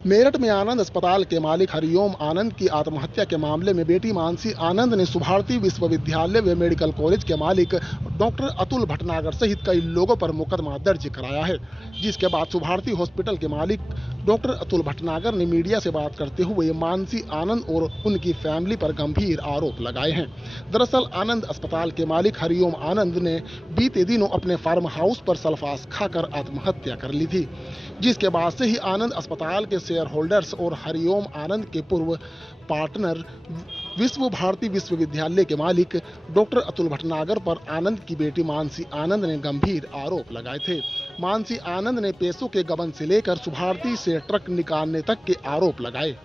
मेरठ में आनंद अस्पताल के मालिक हरिओम आनंद की आत्महत्या के मामले में बेटी मानसी आनंद ने शुभारती विश्वविद्यालय व मेडिकल कॉलेज के मालिक डॉक्टर अतुल भटनागर सहित कई लोगों पर मुकदमा दर्ज कराया है, जिसके बाद शुभारती हॉस्पिटल के मालिक डॉक्टर अतुल भटनागर ने मीडिया से बात करते हुए मानसी आनंद और उनकी फैमिली पर गंभीर आरोप लगाए हैं। दरअसल आनंद अस्पताल के मालिक हरिओम आनंद ने बीते दिनों अपने फार्म हाउस पर सल्फास खाकर आत्महत्या कर ली थी, जिसके बाद से ही आनंद अस्पताल के शेयर होल्डर्स और हरिओम आनंद के पूर्व पार्टनर विश्व भारती विश्वविद्यालय के मालिक डॉक्टर अतुल भटनागर पर आनंद की बेटी मानसी आनंद ने गंभीर आरोप लगाए थे। मानसी आनंद ने पैसों के गबन से लेकर शुभारती से ट्रक निकालने तक के आरोप लगाए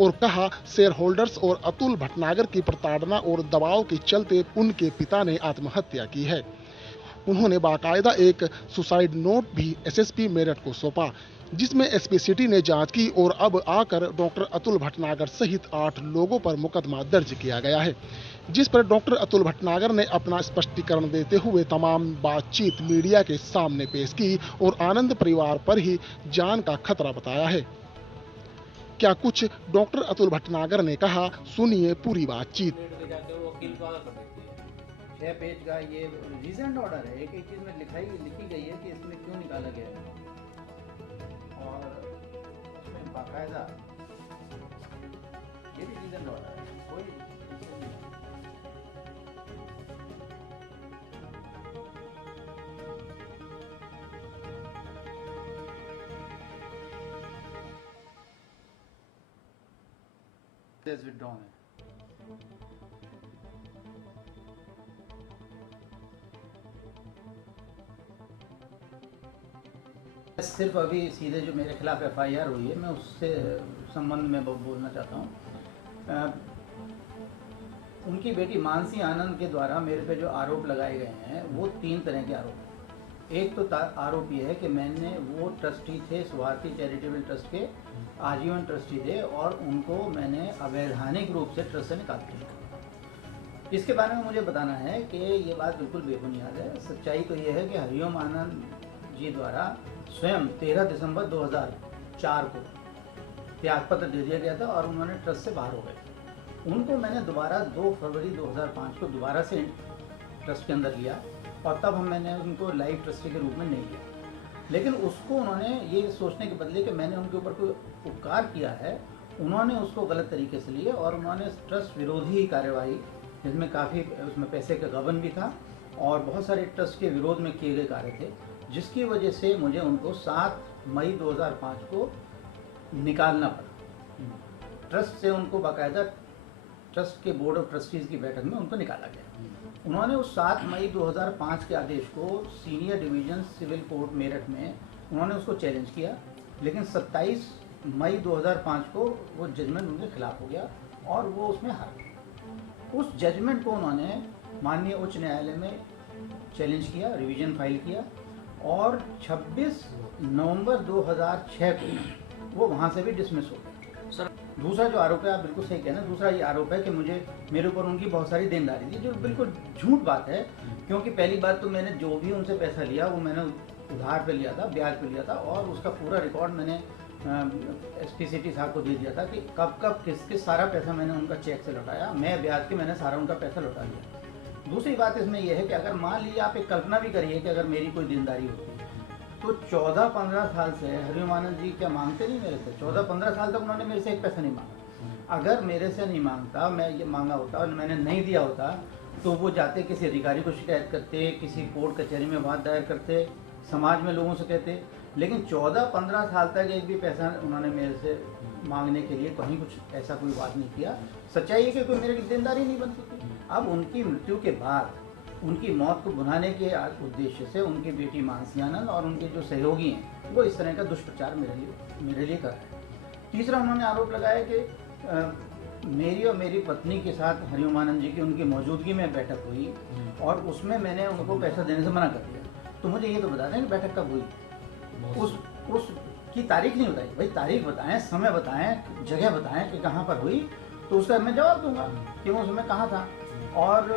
और कहा शेयर होल्डर्स और अतुल भटनागर की प्रताड़ना और दबाव के चलते उनके पिता ने आत्महत्या की है। उन्होंने बाकायदा एक सुसाइड नोट भी एसएसपी मेरठ को सौंपा, जिसमें एसपी सिटी ने जांच की और अब आकर डॉक्टर अतुल भटनागर सहित 8 लोगों पर मुकदमा दर्ज किया गया है, जिस पर डॉक्टर अतुल भटनागर ने अपना स्पष्टीकरण देते हुए तमाम बातचीत मीडिया के सामने पेश की और आनंद परिवार पर ही जान का खतरा बताया है। क्या कुछ डॉक्टर अतुल भटनागर ने कहा, सुनिए पूरी बातचीत। 6 पेज का ये रीसेंट ऑर्डर है, एक चीज में लिखी गई है कि इसमें क्यों निकाला गया है और इसमें बाकायदा ये भी रीसेंट ऑर्डर है, कोई विड्रॉन है। सिर्फ अभी सीधे जो मेरे खिलाफ एफआईआर हुई है, मैं उससे संबंध में बोलना चाहता हूँ। उनकी बेटी मानसी आनंद के द्वारा मेरे पे जो आरोप लगाए गए हैं वो 3 तरह के आरोप हैं। एक तो आरोप ये है कि मैंने वो ट्रस्टी थे शुभारती चैरिटेबल ट्रस्ट के, आजीवन ट्रस्टी थे और उनको मैंने अवैधानिक रूप से ट्रस्ट से निकाल दिया। इसके बारे में मुझे बताना है कि ये बात बिल्कुल बेबुनियाद है। सच्चाई तो ये है कि हरिओम आनंद जी द्वारा स्वयं 13 दिसंबर 2004 को त्यागपत्र दे दिया गया था और उन्होंने ट्रस्ट से बाहर हो गए। उनको मैंने दोबारा 2 फरवरी 2005 को दोबारा से ट्रस्ट के अंदर लिया और तब मैंने उनको लाइव ट्रस्टी के रूप में नहीं लिया। लेकिन उसको उन्होंने ये सोचने के बदले कि मैंने उनके ऊपर कोई उपकार किया है, उन्होंने उसको गलत तरीके से लिए और उन्होंने ट्रस्ट विरोधी कार्यवाही, जिसमें काफ़ी उसमें पैसे का गबन भी था और बहुत सारे ट्रस्ट के विरोध में किए गए कार्य थे, जिसकी वजह से मुझे उनको 7 मई 2005 को निकालना पड़ा। ट्रस्ट से उनको बाकायदा ट्रस्ट के बोर्ड ऑफ ट्रस्टीज़ की बैठक में उनको निकाला गया। उन्होंने उस 7 मई 2005 के आदेश को senior division civil court Meerut में उन्होंने उसको चैलेंज किया, लेकिन 27 मई 2005 को वो जजमेंट उनके खिलाफ हो गया और वो उसमें हार गए। उस जजमेंट को उन्होंने माननीय उच्च न्यायालय में चैलेंज किया, रिवीजन फाइल किया और 26 नवंबर 2006 को वो वहाँ से भी डिसमिस हो गए। सर, दूसरा जो आरोप है, आप बिल्कुल सही कहना, दूसरा ये आरोप है कि मेरे ऊपर उनकी बहुत सारी देनदारी थी, जो बिल्कुल झूठ बात है। क्योंकि पहली बात तो मैंने जो भी उनसे पैसा लिया वो मैंने उधार पे लिया था, ब्याज पे लिया था और उसका पूरा रिकॉर्ड मैंने एसपी सिटी साहब को दे दिया था कि कब किस सारा पैसा मैंने उनका चेक से लौटाया, मैं ब्याज के मैंने सारा उनका पैसा लौटा लिया। दूसरी बात इसमें यह है कि अगर मान लीजिए आप एक कल्पना भी करिए कि अगर मेरी कोई देनदारी होती तो 14-15 साल से हरिओम आनंद जी क्या मांगते नहीं मेरे से? 14-15 साल तक उन्होंने मेरे से एक पैसा नहीं मांगा। अगर मेरे से नहीं मांगता, मैं ये मांगा होता और मैंने नहीं दिया होता तो वो जाते किसी अधिकारी को शिकायत करते, किसी कोर्ट कचहरी में बात दायर करते, समाज में लोगों से कहते। लेकिन 14-15 साल तक एक भी पैसा उन्होंने मेरे से मांगने के लिए कहीं कुछ ऐसा कोई बात नहीं किया। सच्चाई है कि कोई मेरे की देनदारी नहीं बनती थी। अब उनकी मृत्यु के बाद उनकी मौत को भुनाने के उद्देश्य से उनकी बेटी मानसी आनंद और उनके जो सहयोगी हैं वो इस तरह का दुष्प्रचार मेरे लिए कर रहे हैं। तीसरा उन्होंने आरोप लगाया कि मेरी और मेरी पत्नी के साथ हरिओम आनंद जी की उनकी मौजूदगी में बैठक हुई और उसमें मैंने उनको पैसा देने से मना कर दिया। तो मुझे ये तो बता दें कि बैठक कब हुई, उसकी तारीख नहीं बताई। भाई तारीख बताएं, समय बताएं, जगह बताएं कि कहाँ पर हुई, तो उसका मैं जवाब दूंगा कि वो समय कहाँ था और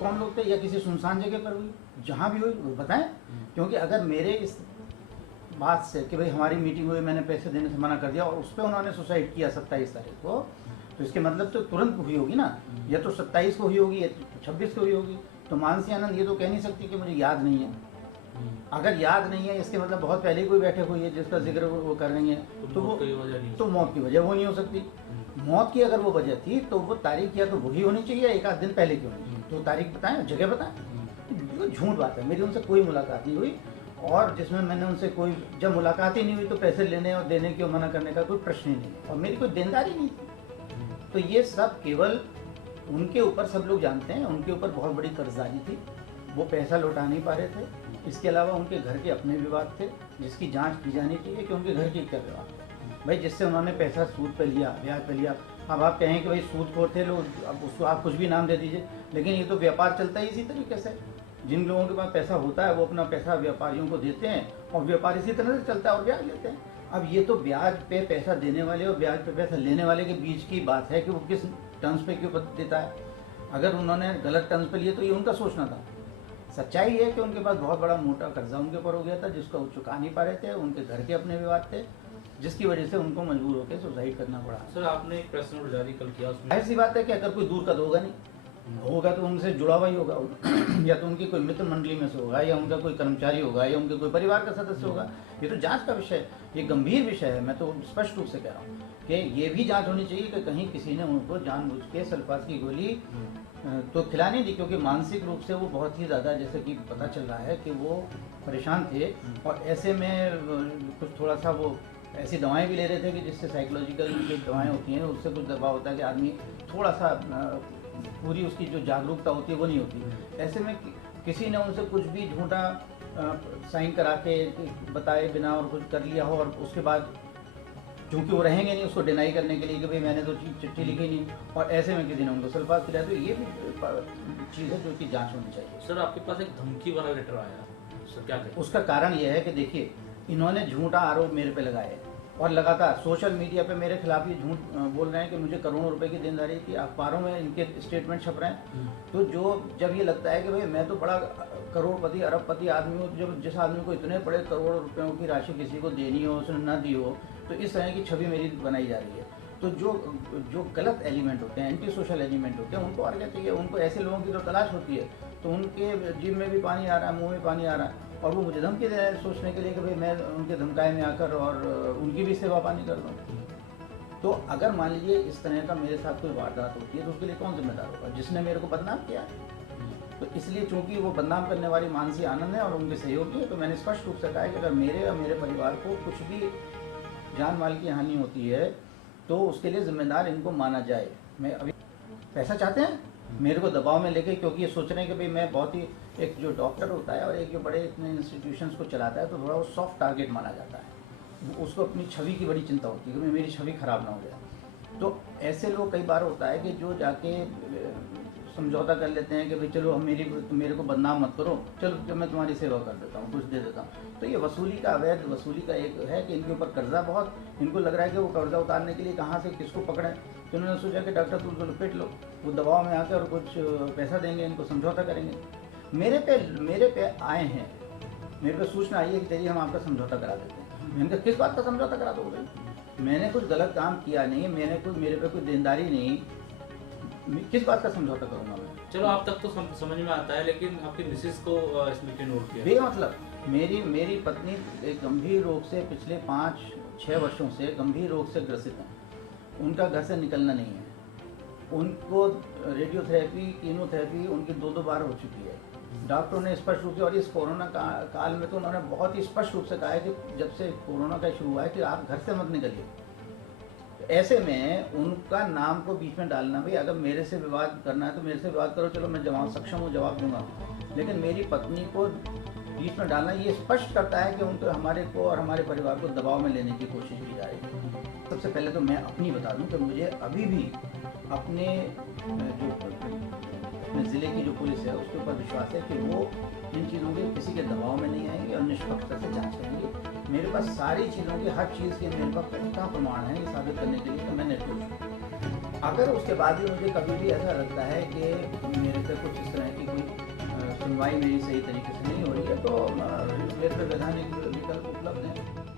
कौन लोग थे, या किसी सुनसान जगह पर हुई, जहाँ भी हुई वो बताएं। क्योंकि अगर मेरे इस बात से कि भाई हमारी मीटिंग हुई, मैंने पैसे देने से मना कर दिया और उस पर उन्होंने सुसाइड किया 27 तारीख को, तो इसके मतलब तो तुरंत हुई होगी ना, या तो 27 को हुई होगी या 26 को हुई होगी। तो मानसी आनंद ये तो कह नहीं सकती कि मुझे याद नहीं है। अगर याद नहीं है इसके मतलब बहुत पहले कोई बैठक हुई है जिसका जिक्र वो कर रही है, तो वो तो मौत की वजह वो नहीं हो सकती। मौत की अगर वो वजह थी तो वो तारीख या तो वही होनी चाहिए, एक आध दिन पहले की होनी चाहिए। तो तारीख बताएं, जगह बताएं। ये झूठ बात है, मेरी उनसे कोई मुलाकात नहीं हुई, और जिसमें मैंने उनसे कोई, जब मुलाकात ही नहीं हुई तो पैसे लेने और देने की और मना करने का कोई प्रश्न ही नहीं है, और मेरी कोई देनदारी नहीं थी। तो ये सब केवल उनके ऊपर, सब लोग जानते हैं उनके ऊपर बहुत बड़ी कर्जदारी थी, वो पैसा लौटा नहीं पा रहे थे। इसके अलावा उनके घर के अपने विवाद थे जिसकी जांच की जानी चाहिए कि उनके घर के क्या विवाद थे भाई, जिससे उन्होंने पैसा सूद पे लिया, ब्याज पे लिया। अब आप कहें कि भाई सूदखोर थे लोग, अब उसको आप कुछ भी नाम दे दीजिए, लेकिन ये तो व्यापार चलता ही इसी तरीके से। जिन लोगों के पास पैसा होता है वो अपना पैसा व्यापारियों को देते हैं और व्यापार इसी तरह से चलता है और ब्याज लेते हैं। अब ये तो ब्याज पे पैसा देने वाले और ब्याज पे पैसा लेने वाले के बीच की बात है कि वो किस टर्म्स पे क्यों देता है। अगर उन्होंने गलत टर्म्स पे लिए तो ये उनका सोचना था। सच्चाई है कि उनके पास बहुत बड़ा मोटा कर्जा उनके ऊपर हो गया था जिसको वो चुका नहीं पा रहे थे, उनके घर के अपने विवाद थे जिसकी वजह से उनको मजबूर होकर सुसाइड करना पड़ा। सर आपने एक प्रेस नोट जारी कल किया, उसमें ऐसी बात है कि अगर कोई दूर का तो होगा नहीं, होगा तो उनसे जुड़ा हुआ ही होगा या तो उनकी कोई मित्र मंडली में से होगा, या उनका कोई कर्मचारी होगा, या उनके कोई परिवार का सदस्य होगा। ये तो जांच का विषय है, ये गंभीर विषय है। मैं तो स्पष्ट रूप से कह रहा हूँ कि ये भी जांच होनी चाहिए कि कहीं किसी ने उनको जानबूझ के सल्फास की गोली तो खिला नहीं दी, क्योंकि मानसिक रूप से वो बहुत ही ज़्यादा, जैसे कि पता चल रहा है कि वो परेशान थे, और ऐसे में कुछ थोड़ा सा वो ऐसी दवाएं भी ले रहे थे कि जिससे साइकोलॉजिकल जो दवाएं होती हैं उससे कुछ दबाव होता है कि आदमी थोड़ा सा पूरी उसकी जो जागरूकता होती है वो नहीं होती। ऐसे में किसी ने उनसे कुछ भी झूठा साइन करा के बताए बिना और कुछ कर लिया हो, और उसके बाद क्योंकि वो रहेंगे नहीं उसको डिनाई करने के लिए कि भाई मैंने तो चिट्ठी लिखी नहीं, और ऐसे में किसी ने उनको सल्फास खिलाया, तो ये भी चीज़ है जो कि जांच होनी चाहिए। सर आपके पास एक धमकी वाला लेटर आया, सर क्या कहें? उसका कारण यह है कि देखिए, इन्होंने झूठा आरोप मेरे पे लगाए और लगातार सोशल मीडिया पे मेरे खिलाफ ये झूठ बोल रहे हैं कि मुझे करोड़ों रुपए की देनदारी थी। अखबारों में इनके स्टेटमेंट छप रहे हैं। तो जब ये लगता है कि भाई मैं तो बड़ा करोड़पति अरबपति आदमी हूँ, जब जिस आदमी को इतने बड़े करोड़ों रुपयों की राशि किसी को देनी हो, उसने न दी हो, तो इस तरह की छवि मेरी बनाई जा रही है। तो जो गलत एलिमेंट होते हैं, एंटी सोशल एलिमेंट होते हैं, उनको और क्या चाहिए? उनको ऐसे लोगों की तो तलाश होती है। तो उनके जीभ में भी पानी आ रहा है, मुँह में पानी आ रहा है, और वो मुझे धमकी दे रहे हैं सोचने के लिए कि भाई मैं उनके धमकाए में आकर और उनकी भी सेवा पानी कर दूँ। तो अगर मान लीजिए इस तरह का मेरे साथ कोई वारदात होती है तो उसके लिए कौन जिम्मेदार होगा? जिसने मेरे को बदनाम किया। तो इसलिए चूंकि वो बदनाम करने वाली मानसी आनंद है और उनके सहयोगी है, तो मैंने स्पष्ट रूप से कहा है कि अगर मेरे और मेरे परिवार को कुछ भी जान माल की हानि होती है तो उसके लिए जिम्मेदार इनको माना जाए। मैं अभी पैसा चाहते हैं मेरे को दबाव में लेके, क्योंकि ये सोच रहे हैं कि भाई मैं बहुत ही, एक जो डॉक्टर होता है और एक जो बड़े इतने इंस्टीट्यूशंस को चलाता है तो थोड़ा वो सॉफ्ट टारगेट माना जाता है। उसको अपनी छवि की बड़ी चिंता होती है कि मेरी छवि खराब ना हो जाए। तो ऐसे लोग कई बार होता है कि जो जाके समझौता कर लेते हैं कि भाई चलो हम मेरे को बदनाम मत करो, चलो जब मैं तुम्हारी सेवा कर देता हूँ, कुछ दे देता हूँ। तो ये वसूली का, अवैध वसूली का एक है कि इनके ऊपर कर्जा बहुत, इनको लग रहा है कि वो कर्जा उतारने के लिए कहाँ से किसको पकड़ें। तो उन्होंने सोचा कि डॉक्टर तुम लपेट लो, वो दबाव में आकर और कुछ पैसा देंगे, इनको समझौता करेंगे। मेरे पे आए हैं, मेरे पे सूचना आई है कि तेरी हम आपका समझौता करा देते हैं। मैंने कहा किस बात का समझौता करा दोगे? मैंने कुछ गलत काम किया नहीं, मेरे पे कोई देनदारी नहीं, किस बात का समझौता करूंगा मैं? चलो आप तक तो समझ में आता है, लेकिन आपकी मिसेस को इसमें क्यों नोट किया? बेमतलब मेरी पत्नी एक गंभीर रोग से पिछले 5-6 वर्षों से गंभीर रोग से ग्रसित हैं। उनका घर से निकलना नहीं है। उनको रेडियोथेरेपी, कीमोथेरेपी उनकी 2 बार हो चुकी है। डॉक्टरों ने स्पष्ट रूप से, और इस कोरोना काल में तो उन्होंने बहुत ही स्पष्ट रूप से कहा है कि जब से कोरोना का शुरू हुआ है कि आप घर से मत निकलिए। ऐसे में उनका नाम को बीच में डालना, भाई अगर मेरे से विवाद करना है तो मेरे से विवाद करो, चलो मैं सक्षम हूँ, जवाब दूंगा, लेकिन मेरी पत्नी को बीच में डालना ये स्पष्ट करता है कि उनको, हमारे को और हमारे परिवार को दबाव में लेने की कोशिश की जा रही है। सबसे पहले तो मैं अपनी बता दूं कि मुझे अभी भी अपने ज़िले की जो पुलिस है उसके ऊपर विश्वास है कि वो इन चीज़ों के किसी के दबाव में नहीं आएंगे और निष्पक्षता से जांच करेंगे। मेरे पास सारी चीज़ों की, हर चीज़ के मेरे पास पुख्ता प्रमाण है ये साबित करने के लिए कि मैं निर्दोष हूँ। अगर उसके बाद भी मुझे कभी भी ऐसा लगता है कि मेरे से कुछ इस तरह की कोई सुनवाई मेरी सही तरीके से नहीं हो रही है तो मेरे पे वैधानिक विकल्प उपलब्ध हैं।